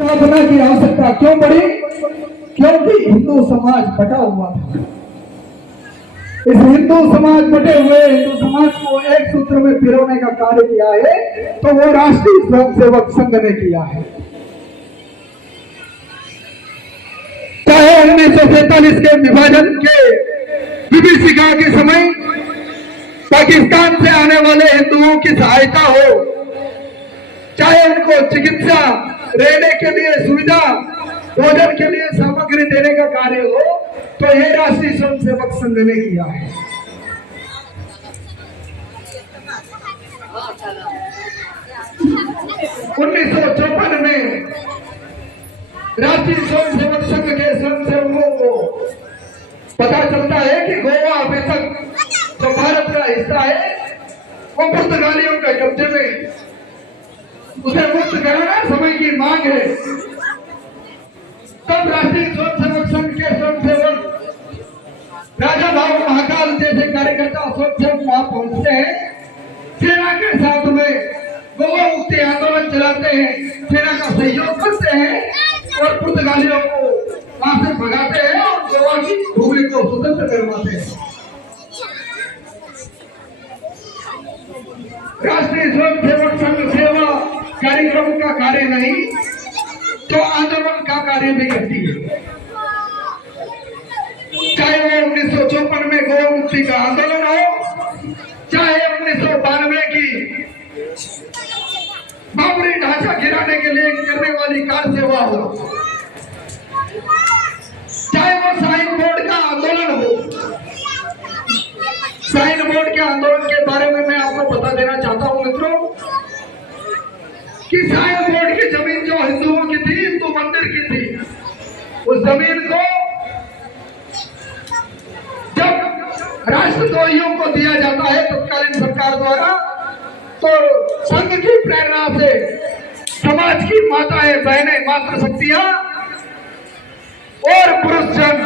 स्थापना की आवश्यकता क्यों पड़ी? क्योंकि हिंदू समाज बटा हुआ था। इस हिंदू समाज बटे हुए हिंदू समाज को एक सूत्र में पिरोने का कार्य किया है, तो वो राष्ट्रीय स्वयंसेवक संघ ने किया है। चाहे 1947 के विभाजन के विभीषिका के समय पाकिस्तान से आने वाले हिंदुओं की सहायता हो, चाहे उनको चिकित्सा, रहने के लिए सुविधा, भोजन के लिए सामग्री देने का कार्य हो, तो यह राष्ट्रीय स्वयंसेवक संघ ने किया है। 1954 में राष्ट्रीय स्वयंसेवक संघ के स्वयंसेवकों को पता चलता है कि गोवा अभी तक जो भारत का हिस्सा है वो पुर्तगालियों के कब्जे में, उसे मुक्त कराना समय की मांग है। तब राष्ट्रीय स्वयंसेवक संघ के स्वयंसेवक राजा भाव महाकाल जैसे कार्यकर्ता स्वयंसेवक वहां पहुंचते हैं, सेना के साथ में गोवा मुक्ति आंदोलन चलाते हैं, सेना का सहयोग करते हैं और पुर्तगालियों को वहां से भगाते हैं और गोवा की भूमि को स्वतंत्र करवाते हैं। राष्ट्रीय स्वयंसेवक संघ सेवा कार्यक्रम का कार्य नहीं तो आंदोलन का कार्य भी करती है। चाहे वो 1954 में गोवा मुक्ति का आंदोलन हो, चाहे 1992 की बाबरी ढांचा गिराने के लिए करने वाली कार सेवा हो, चाहे वो साइन बोर्ड का आंदोलन हो। साइन बोर्ड के आंदोलन के बारे में मैं आपको बता देना चाहता हूं मित्रों कि साइन बोर्ड की जमीन जो हिंदुओं की थी, हिंदू मंदिर की थी, उस जमीन को जब राष्ट्रद्रोहियों को दिया जाता है तत्कालीन सरकार द्वारा, तो संघ की प्रेरणा से समाज की माताएं, बहनें, मातृशक्तियां और पुरुष जन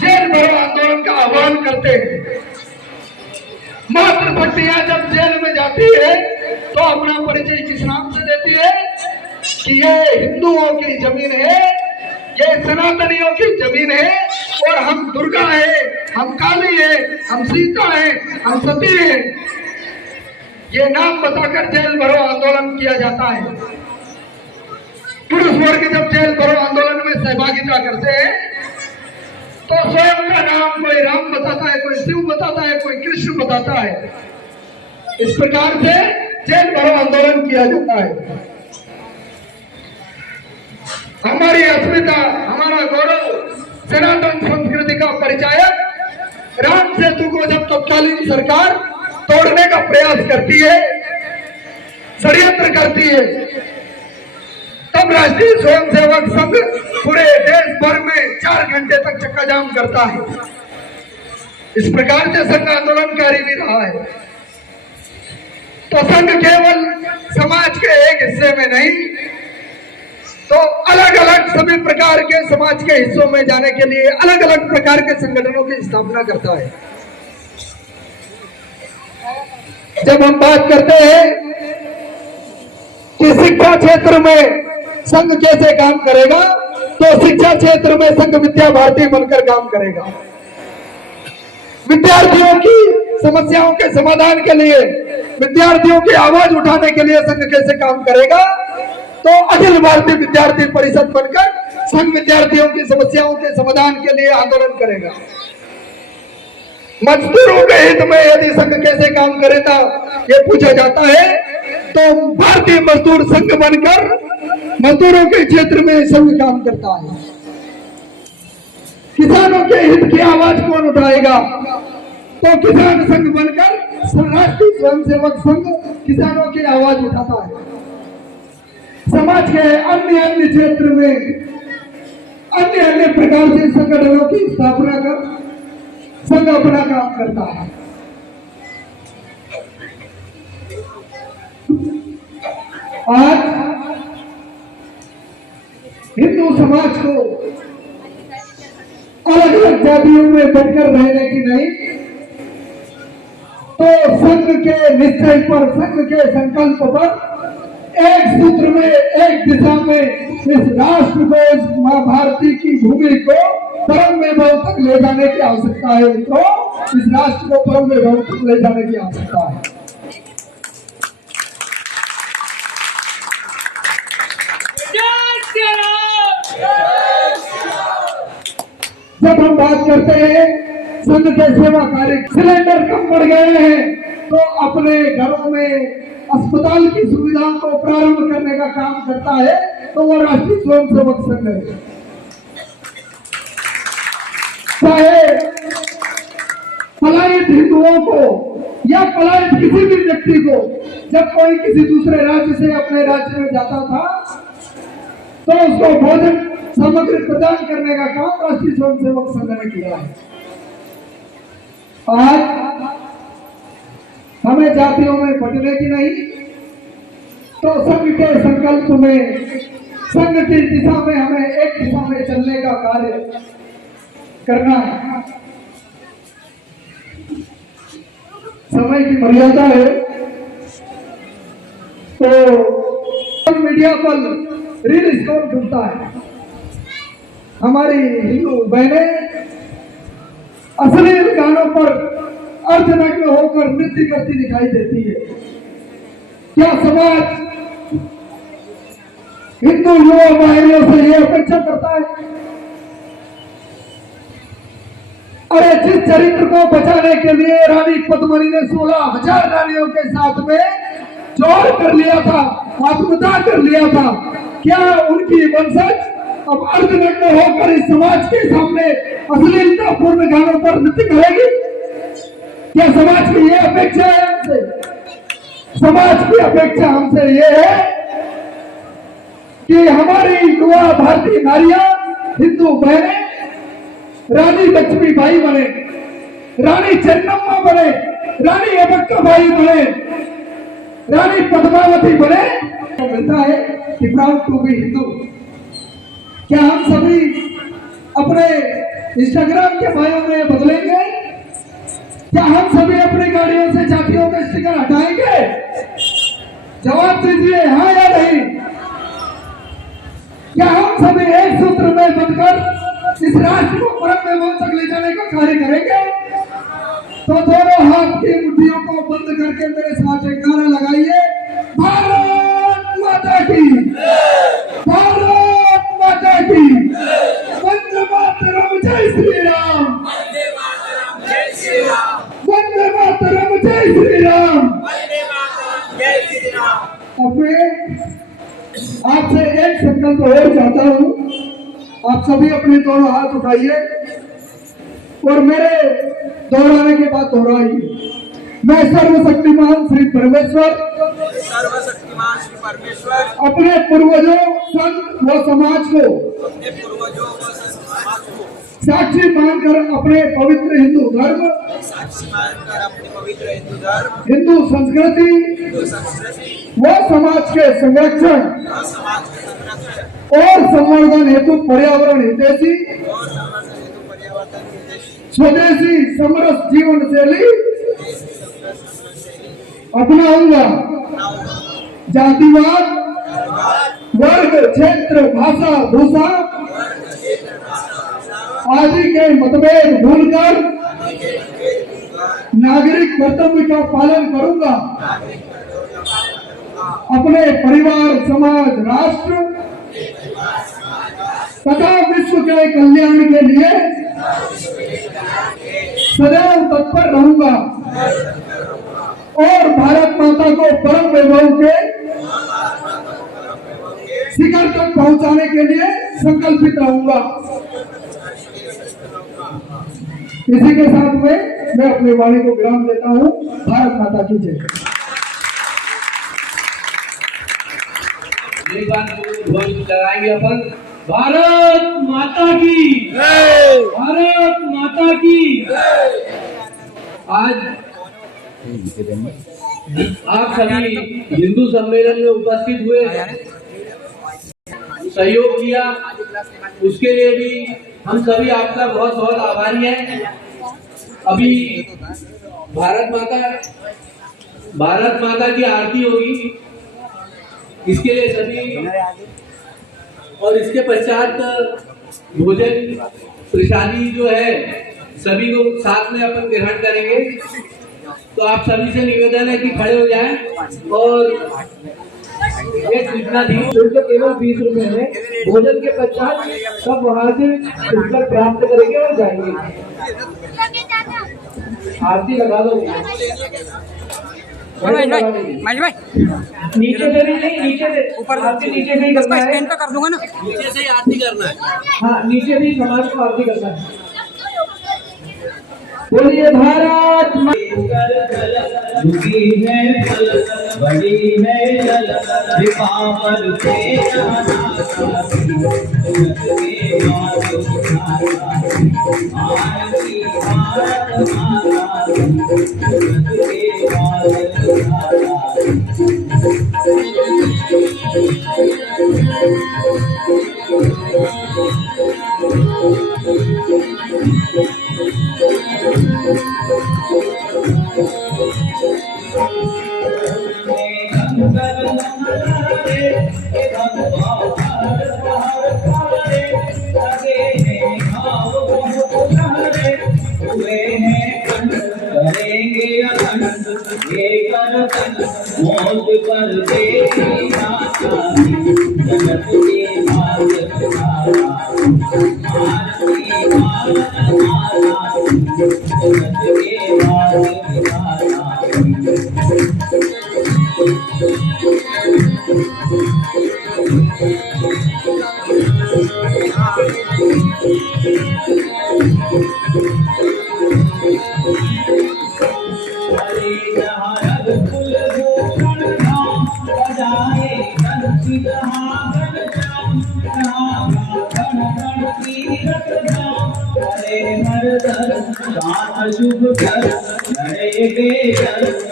जेल भरो आंदोलन का आह्वान करते हैं। मातृशक्तियां जब जेल में जाती है तो अपना परिचय किस नाम से देती है कि ये हिंदुओं की जमीन है, ये सनातनियों की जमीन है और हम दुर्गा है, हम काली है, हम सीता है, हम सती है। ये नाम बताकर जेल भरो आंदोलन किया जाता है। पुरुष वर्ग जब जेल भरो आंदोलन में सहभागिता करते हैं तो स्वयं का नाम कोई राम बताता है, कोई शिव बताता है, कोई कृष्ण बताता है। इस प्रकार से जेल भरो आंदोलन किया जाता है। हमारी अस्मिता, हमारा गौरव, सनातन संस्कृति का परिचायक राम सेतु को जब तत्कालीन सरकार तोड़ने का प्रयास करती है, षड्यंत्र करती है, तब राष्ट्रीय स्वयंसेवक संघ पूरे देश भर में 4 घंटे तक चक्का जाम करता है। इस प्रकार से संघ आंदोलनकारी भी रहा है। तो संघ केवल समाज के एक हिस्से में नहीं, तो अलग अलग सभी प्रकार के समाज के हिस्सों में जाने के लिए अलग अलग प्रकार के संगठनों की स्थापना करता है। जब हम बात करते हैं कि शिक्षा क्षेत्र में संघ कैसे काम करेगा, तो शिक्षा क्षेत्र में संघ विद्या भारती बनकर काम करेगा। विद्यार्थियों की समस्याओं के समाधान के लिए, विद्यार्थियों की आवाज उठाने के लिए संघ कैसे काम करेगा, तो अखिल भारतीय विद्यार्थी परिषद बनकर संघ विद्यार्थियों की समस्याओं के समाधान के लिए आंदोलन करेगा। मजदूरों के हित में यदि संघ कैसे काम करेगा ये पूछा जाता है, तो भारतीय मजदूर संघ बनकर मजदूरों के क्षेत्र में संघ काम करता है। किसानों के हित की आवाज कौन उठाएगा, तो किसान संघ बनकर राष्ट्रीय स्वयंसेवक संघ किसानों की आवाज उठाता है। समाज के अन्य क्षेत्र में अन्य प्रकार से संगठनों की स्थापना कर संघ अपना काम करता है। आज हिंदू समाज को अलग अलग जातियों में बनकर रहने की नहीं, तो संघ के निश्चय पर, संघ के संकल्प पर एक सूत्र में, एक दिशा में इस राष्ट्र को, इस मां भारती की भूमि को परम वैभव तक ले जाने की आवश्यकता है मित्रों। इस राष्ट्र को परम वैभव तक ले जाने की आवश्यकता है। जब हम बात करते हैं संघ के सेवा कार्य, सिलेंडर कम बढ़ गए हैं तो अपने घरों में अस्पताल की सुविधाओं को प्रारंभ करने का काम करता है तो वो राष्ट्रीय स्वयंसेवक संघ है। चाहे पलायित हिंदुओं को या पलायित किसी भी व्यक्ति को जब कोई किसी दूसरे राज्य से अपने राज्य में जाता था तो उसको भोजन सामग्री प्रदान करने का काम राष्ट्रीय स्वयंसेवक संघ ने किया है। आज हमें जातियों में बंटने की नहीं, तो संघ के संकल्प में, संघ की दिशा में हमें एक दिशा में चलने का कार्य करना है। समय की मर्यादा है तो मीडिया पर रील स्कोर ढूंढता है। हमारी हिंदू बहनें अश्लील गानों पर अर्धनग्न होकर नृत्य करती दिखाई देती है। क्या समाज हिंदू युवा भाइयों से यह अपेक्षा करता है? अरे जिस चरित्र को बचाने के लिए रानी पद्मिनी ने 16,000 रानियों के साथ में जोड़ कर लिया था, आत्मदाह कर लिया था, क्या उनकी वंशज अब अर्धनग्न होकर इस समाज के सामने अश्लीलता पूर्ण गानों पर नृत्य करेगी? क्या समाज की यह अपेक्षा है हमसे? समाज की अपेक्षा हमसे यह है कि हमारी युवा भारतीय नारियां, हिंदू बहनें रानी लक्ष्मीबाई बने, रानी चन्नम्मा बने, रानी अबक्काबाई बने, रानी पद्मावती बने। तो मिलता है कि प्राउड टू बी हिंदू। क्या हम सभी अपने इंस्टाग्राम के बायो में बदलेंगे? क्या हम सभी अपनी गाड़ियों से जातियों के स्टिकर हटाएंगे? जवाब दीजिए, हाँ या नहीं। क्या हम सभी एक सूत्र में बनकर इस राष्ट्र को परम वैभव तक ले जाने का कार्य करेंगे? तो दोनों हाथ की मुट्ठियों को बंद करके मेरे साथ एक नारा लगाइए, भारत माता की, भारत माता की, वंदे मातरम, जय श्री राम, वंदे मातरम, जय श्री राम, वंदे मातरम, जय श्री राम, वंदे मातरम, जय श्री राम। अब मैं आपसे एक संकल्प और चाहता हूँ, आप सभी अपने दोनों हाथ उठाइए और मेरे दोहराने के बाद दोहराइए। मैं सर्वशक्तिमान श्री परमेश्वर, सर्वशक्तिमान श्री परमेश्वर अपने पूर्वजों, संत व समाज को, अपने पूर्वजों व समाज को साक्षी मानकर अपने पवित्र हिंदू धर्म, साक्षी मानकर अपने पवित्र हिंदू धर्म, हिंदू संस्कृति व समाज के संरक्षण और संवर्धन हेतु पर्यावरण हितैषी स्वदेशी समरस जीवन शैली अपनाऊंगा। जातिवाद, वर्ग, क्षेत्र, भाषा, भूषा आदि के मतभेद भूलकर नागरिक कर्तव्य का पालन करूंगा। अपने परिवार, समाज, राष्ट्र तथा विश्व के कल्याण के लिए सदैव तत्पर रहूंगा और भारत माता को परम वैभव के शिखर तक पहुंचाने के लिए संकल्पित रहूंगा। इसी के साथ में मैं अपनी वाणी को विराम देता हूं। भारत माता की जय। एक बार ध्वज लगाएंगे अपन, भारत माता की, भारत माता की। आज आप सभी हिंदू सम्मेलन में उपस्थित हुए, सहयोग किया, उसके लिए भी हम सभी आपका बहुत बहुत आभारी हैं। अभी भारत माता की आरती होगी। इसके लिए सभी और इसके पश्चात भोजन प्रसादी जो है सभी को साथ में अपन ग्रहण करेंगे। तो आप सभी से निवेदन है कि खड़े हो जाएं और ये सूचना दी शुल्क केवल 20 रुपए है। भोजन के पश्चात सब वहाँ से शुल्क प्राप्त करेंगे और जाएंगे। आरती लगा दो भाई, नीचे से नहीं, नीचे से ऊपर, आरती नीचे से ही करना है। स्टैंड पे कर दूंगा ना, नीचे से ही आरती करना है। हाँ, नीचे भी समाज को आरती करना है। बोलिए भारत झुकी है बड़ी है दीपावल से मौत पर शुभ कर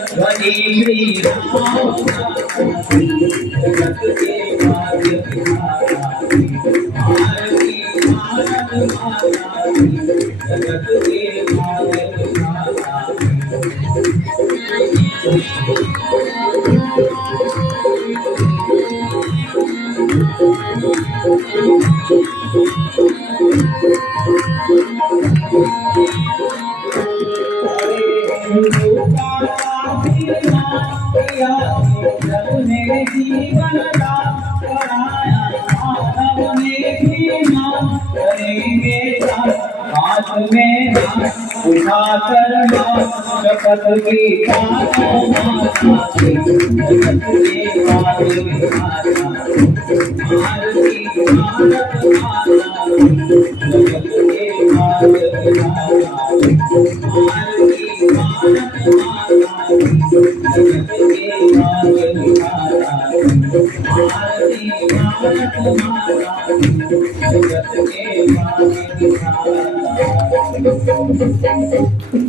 ध्वनि श्री राम जगत के भाग्य आरती भारत माता जगत के भाग्य हाथ में उठा कर शपथ की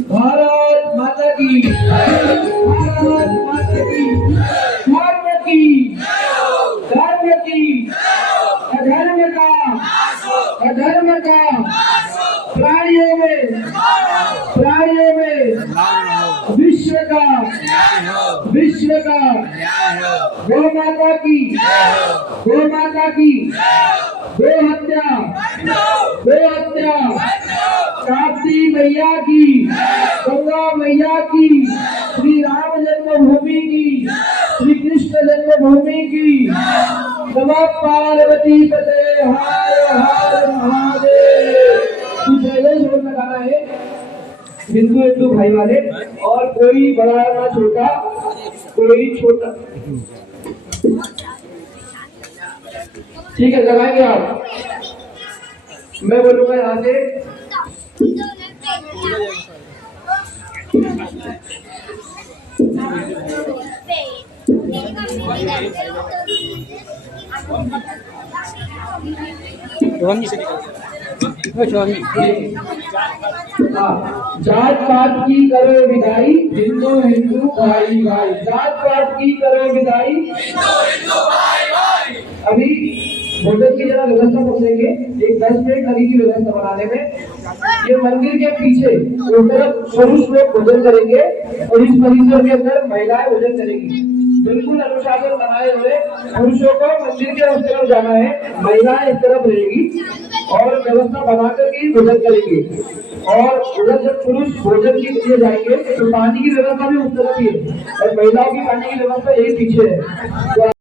भारत माता की, भारत माता की, धर्म की, अधर्म का प्राणियों में विश्व का गौ माता की गो हत्या काशी मैया की, गंगा मैया की, श्री राम जन्मभूमि की, श्री कृष्ण जन्मभूमि की, नमः पार्वती पते हर हर महादेव। कुछ जोर लगाना है हिंदू भाई वाले, और कोई बड़ा ना छोटा, कोई छोटा, ठीक है लगाएंगे आप। मैं बोलूंगा यहाँ से जात पात की करो विदाई, हिंदू भाई भाई, जात पात की करो विदाई। अभी भोजन की जरा व्यवस्था कर देंगे, एक 10 मिनट लगेगी व्यवस्था बनाने में। ये मंदिर के पीछे उस तरफ पुरुष लोग भोजन करेंगे और इस परिसर के अंदर महिलाएं भोजन करेंगी। बिल्कुल अनुशासन बनाए हुए पुरुषों को मंदिर के उस तरफ जाना है, महिलाएं इस तरफ रहेगी और व्यवस्था बना करके ही भोजन करेंगे। और उधर जब पुरुष भोजन के लिए जाएंगे तो पानी की व्यवस्था भी उस तरफ ही है और महिलाओं की पानी की व्यवस्था यही पीछे है। तो